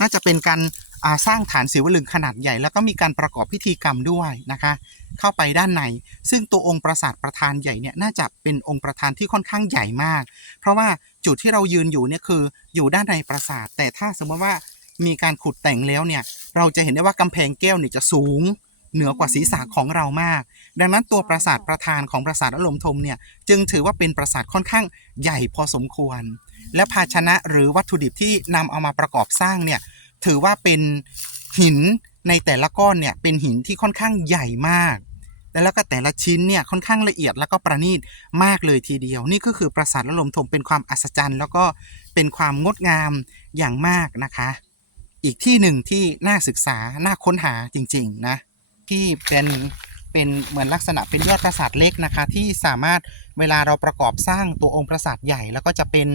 น่าจะเป็นการาสร้างฐานศิวลึงขนาดใหญ่ แล้วก็มีการประกอบพิธีกรรมด้วยนะคะ เข้าไปด้านใน ซึ่งตัวองค์ปราสาทประธานใหญ่เนี่ยน่าจะเป็นองค์ประธานที่ค่อนข้างใหญ่มาก เพราะว่าจุดที่เรายืนอยู่เนี่ยคืออยู่ด้านในปราสาท แต่ถ้าสมมติว่ามีการขุดแต่งแล้วเนี่ยเราจะเห็นได้ว่ากำแพงแก้วเนี่ยจะสูงเหนือกว่าศีรษะของเรามาก ดังนั้นตัวปราสาทประธานของปราสาทอารมทมเนี่ยจึงถือว่าเป็นปราสาทค่อนข้างใหญ่พอสมควร และภาชนะหรือวัตถุดิบที่นำเอามาประกอบสร้างเนี่ยถือว่าเป็นหินในแต่ละก้อนเนี่ยเป็นหินที่ค่อนข้างใหญ่มาก แล้วก็แต่ละชิ้นเนี่ยค่อนข้างละเอียดแล้วก็ประณีตมากเลยทีเดียว นี่ก็คือปราสาทละลมทมเป็นความอัศจรรย์ แล้วก็เป็นความงดงามอย่างมากนะคะ อีกที่หนึ่งที่น่าศึกษาน่าค้นหาจริงๆนะที่เป็นเป็นเหมือนลักษณะเป็นยอดปราสาทเล็กนะคะ ที่สามารถเวลาเราประกอบสร้างตัวองค์ปราสาทใหญ่ แล้วก็จะเป็น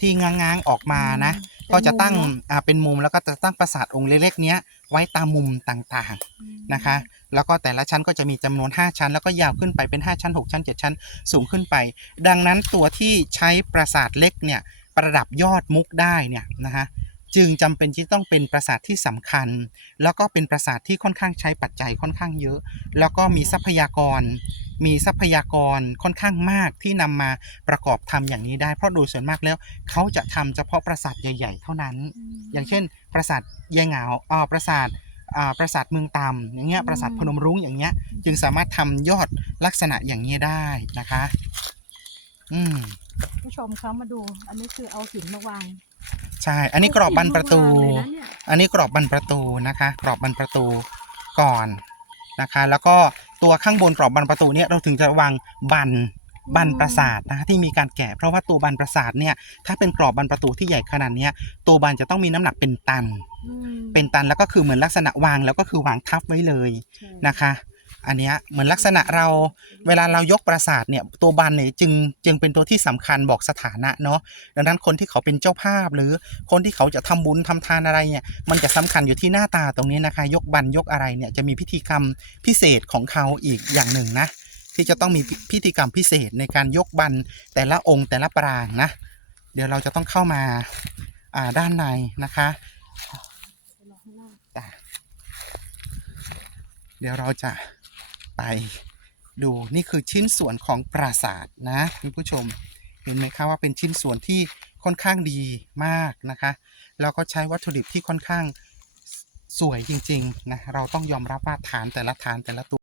ที่ง้างๆออกมานะ ก็จะตั้งอ่าเป็นมุมแล้วก็จะตั้งปราสาทองค์เล็กๆเนี้ยไว้ตามมุมต่างๆนะคะ แล้วก็แต่ละชั้นก็จะมีจำนวน 5 ชั้น แล้วก็ยาวขึ้นไปเป็น 5 ชั้น 6 ชั้น 7 ชั้น สูงขึ้นไป ดังนั้นตัวที่ใช้ปราสาทเล็กเนี่ยประดับยอดมุกได้เนี่ยนะคะ จึงจำเป็นที่ต้องเป็นปราสาทที่สำคัญ แล้วก็เป็นปราสาทที่ค่อนข้างใช้ปัจจัยค่อนข้างเยอะ แล้วก็มีทรัพยากร มีทรัพยากรค่อนข้างมากที่นำมาประกอบทำอย่างนี้ได้ เพราะโดยส่วนมากแล้วเขาจะทำเฉพาะปราสาทใหญ่ๆ เท่านั้น อย่างเช่น ปราสาทยายเหงาอ่าปราสาทอ่าปราสาทเมืองตำอย่างเงี้ยอืมปราสาทพนมรุ้งอย่างเงี้ย จึงสามารถทำยอดลักษณะอย่างนี้ยได้นะคะ อืมผู้ชมเขามาดู อันนี้คือเอาหินมาวาง ใช่ อันนี้กรอบบันประตูเอาหินมาวางเลยนะเนี่ยอันนี้กรอบบันประตูนะคะ กรอบบันประตูก่อนนะคะ แล้วก็ตัวข้างบนกรอบบันประตูเนี่ยเราถึงจะวางบันบันประสาทนะคะที่มีการแกะเพราะว่าตัวบันประสาทเนี่ยถ้าเป็นกรอบบันประตูที่ใหญ่ขนาดเนี้ยตัวบันจะต้องมีน้ำหนักเป็นตันอืมเป็นตันแล้วก็คือเหมือนลักษณะวางแล้วก็คือวางทับไว้เลยใช่นะคะ อันเนี้ยเหมือนลักษณะเราเวลาเรายกปราสาทเนี่ยตัวบันเนี่ยจึงจึงเป็นตัวที่สำคัญบอกสถานะเนาะดังนั้นคนที่เขาเป็นเจ้าภาพ หรือคนที่เขาจะทำบุญทำทานอะไรเนี่ยมันจะสำคัญอยู่ที่หน้าตาตรงนี้นะคะ ยกบันยกอะไรเนี่ยจะมีพิธีกรรมพิเศษของเขาอีกอย่างหนึ่งนะที่จะต้องมีพิธีกรรมพิเศษในการยกบันแต่ละองค์แต่ละปรางนะ เดี๋ยวเราจะต้องเข้ามาด้านในนะคะ รอข้างล่าง จ้ะ เดี๋ยวเราจะไปดูนี่คือชิ้นส่วนของปราสาทนะคุณผู้ชมเห็นไหมคะว่าเป็นชิ้นส่วนที่ค่อนข้างดีมากนะคะแล้วก็ใช้วัตถุดิบที่ค่อนข้างสวยจริงๆนะเราต้องยอมรับว่าฐานแต่ละฐานแต่ละตัว